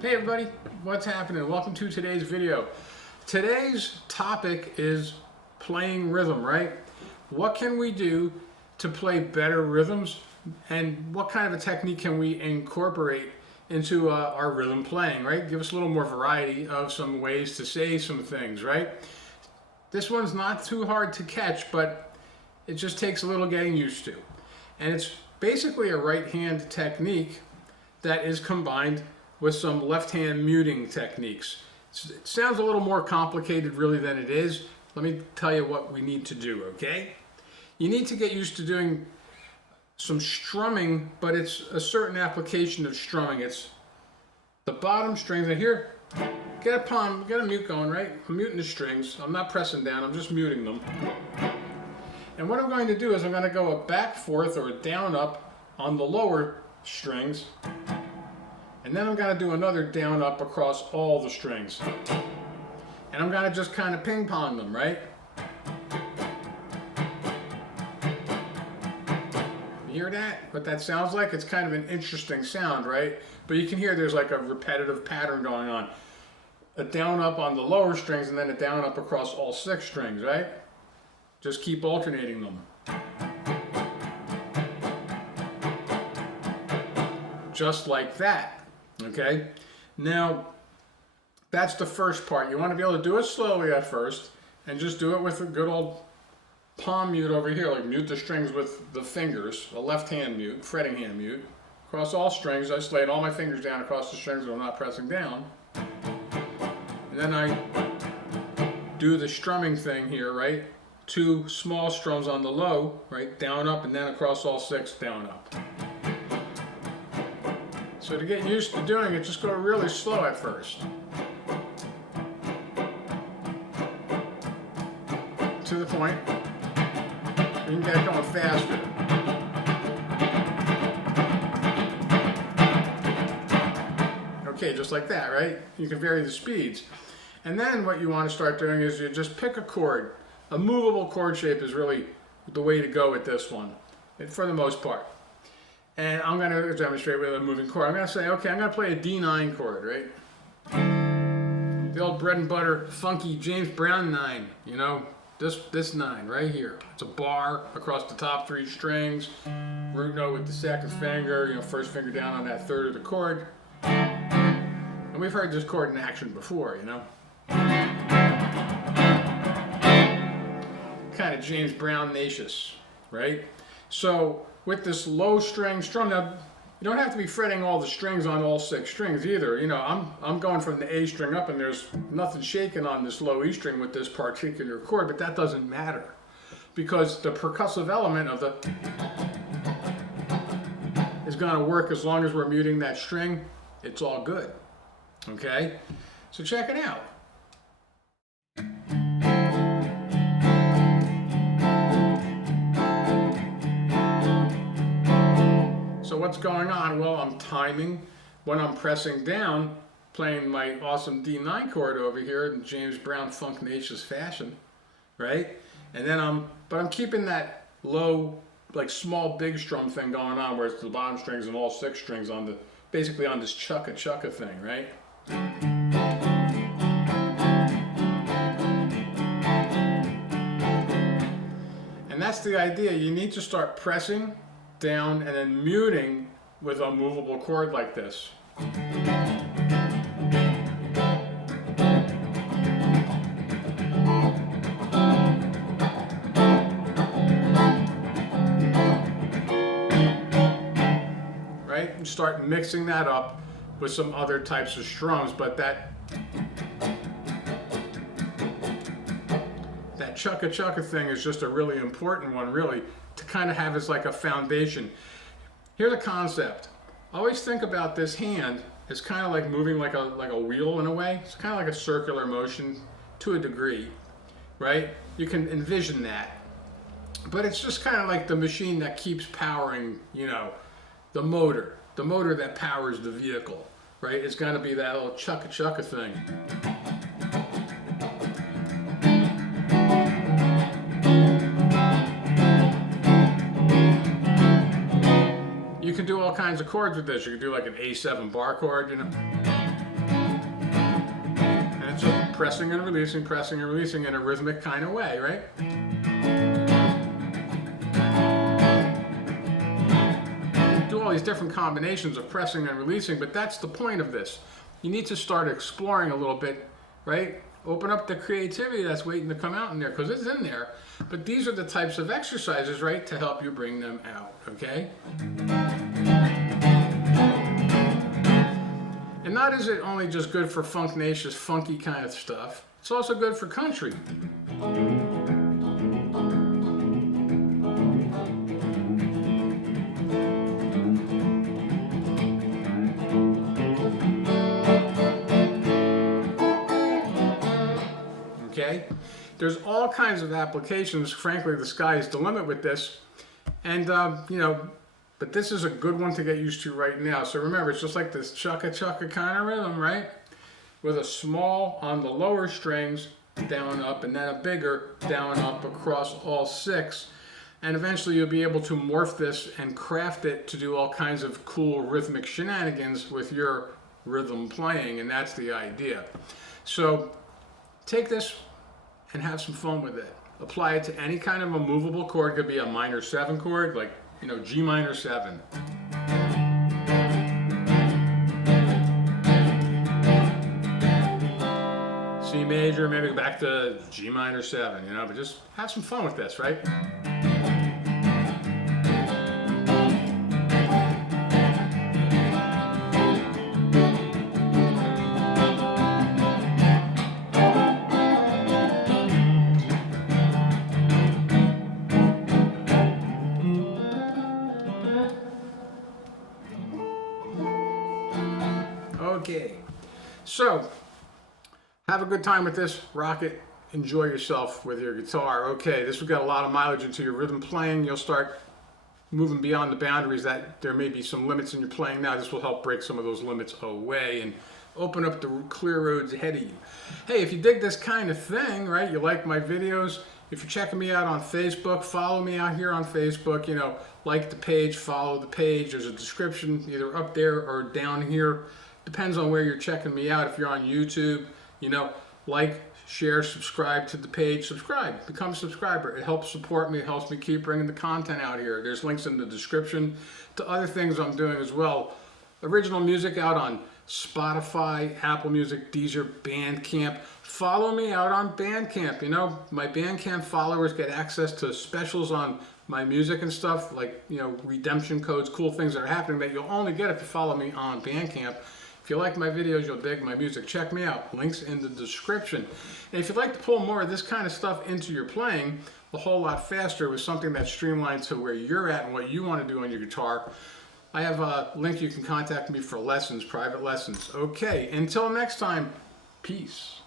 Hey everybody, what's happening? Welcome to today's video. Today's topic is playing rhythm, right? What can we do to play better rhythms, and what kind of a technique can we incorporate into our rhythm playing, right? Give us a little more variety of some ways to say some things, right? This one's not too hard to catch, but it just takes a little getting used to. And it's basically a right hand technique that is combined with some left hand muting techniques. It sounds a little more complicated really than it is. Let me tell you what we need to do, okay? You need to get used to doing some strumming, but it's a certain application of strumming. It's the bottom strings. And here, get a mute going, right? I'm muting the strings. I'm not pressing down, I'm just muting them. And what I'm going to do is I'm going to go a back fourth or a down up on the lower strings. And then I'm going to do another down up across all the strings. And I'm going to just kind of ping pong them, right? You hear that? What that sounds like? It's kind of an interesting sound, right? But you can hear there's like a repetitive pattern going on. A down up on the lower strings and then a down up across all 6 strings, right? Just keep alternating them. Just like that. Okay, now that's the first part. You want to be able to do it slowly at first and just do it with a good old palm mute over here, like mute the strings with the fingers, a left hand mute, fretting hand mute, across all strings. I just laid all my fingers down across the strings when I'm not pressing down. And then I do the strumming thing here, right? 2 small strums on the low, right? Down, up, and then across all 6, down, up. So to get used to doing it, just go really slow at first. To the point. You can get it going faster. Okay, just like that, right? You can vary the speeds. And then what you want to start doing is you just pick a chord. A movable chord shape is really the way to go with this one, for the most part. And I'm going to demonstrate with a moving chord. I'm going to say, okay, I'm going to play a D9 chord, right? The old bread and butter, funky James Brown 9, you know, this 9 right here. It's a bar across the top 3 strings, root note with the 2nd finger, you know, 1st finger down on that 3rd of the chord. And we've heard this chord in action before, you know. Kind of James Brown-nacious, right? So with this low string strum, now you don't have to be fretting all the strings on all 6 strings either. You know, I'm going from the A string up and there's nothing shaking on this low E string with this particular chord, but that doesn't matter because the percussive element of the is going to work as long as we're muting that string. It's all good. Okay? So check it out. So what's going on? Well, I'm timing when I'm pressing down, playing my awesome D9 chord over here in James Brown funk-nacious fashion, right? And then I'm keeping that low, like small big strum thing going on where it's the bottom strings and all 6 strings on the, basically on this chukka thing, right? And that's the idea. You need to start pressing down and then muting with a movable chord like this. Right? And start mixing that up with some other types of strums, but that chukka thing is just a really important one, really, to kind of have as like a foundation. Here's a concept. Always think about this hand as kind of like moving like a wheel in a way. It's kind of like a circular motion to a degree, right? You can envision that. But it's just kind of like the machine that keeps powering, you know, the motor that powers the vehicle, right? It's going to be that little chukka thing. You can do all kinds of chords with this. You can do like an A7 bar chord, you know. pressing and releasing in a rhythmic kind of way, right? Do all these different combinations of pressing and releasing, but that's the point of this. You need to start exploring a little bit, right? Open up the creativity that's waiting to come out in there, because it's in there. But these are the types of exercises, right, to help you bring them out, okay? And not is it only just good for funknacious, funky kind of stuff, it's also good for country. Okay? There's all kinds of applications. Frankly, the sky is the limit with this. And, you know, but this is a good one to get used to right now. So remember, it's just like this chugga-chugga kind of rhythm, right? With a small on the lower strings, down, up, and then a bigger down, up across all 6. And eventually you'll be able to morph this and craft it to do all kinds of cool rhythmic shenanigans with your rhythm playing, and that's the idea. So take this and have some fun with it. Apply it to any kind of a movable chord. It could be a minor 7 chord, like, you know, G minor 7. C major, maybe back to G minor 7, you know, but just have some fun with this, right? Okay, so have a good time with this, rock it, enjoy yourself with your guitar. Okay, this has got a lot of mileage into your rhythm playing. You'll start moving beyond the boundaries that there may be some limits in your playing now. This will help break some of those limits away and open up the clear roads ahead of you. Hey, if you dig this kind of thing, right, you like my videos, if you're checking me out on Facebook, follow me out here on Facebook, you know, like the page, follow the page. There's a description either up there or down here. Depends on where you're checking me out. If you're on YouTube, you know, like, share, subscribe to the page, subscribe, become a subscriber. It helps support me, it helps me keep bringing the content out here. There's links in the description to other things I'm doing as well. Original music out on Spotify, Apple Music, Deezer, Bandcamp. Follow me out on Bandcamp. You know, my Bandcamp followers get access to specials on my music and stuff, like, you know, redemption codes, cool things that are happening that you'll only get if you follow me on Bandcamp. If you like my videos, you'll dig my music. Check me out. Links in the description. And if you'd like to pull more of this kind of stuff into your playing a whole lot faster with something that's streamlined to where you're at and what you want to do on your guitar, I have a link. You can contact me for lessons, private lessons. Okay, until next time, peace.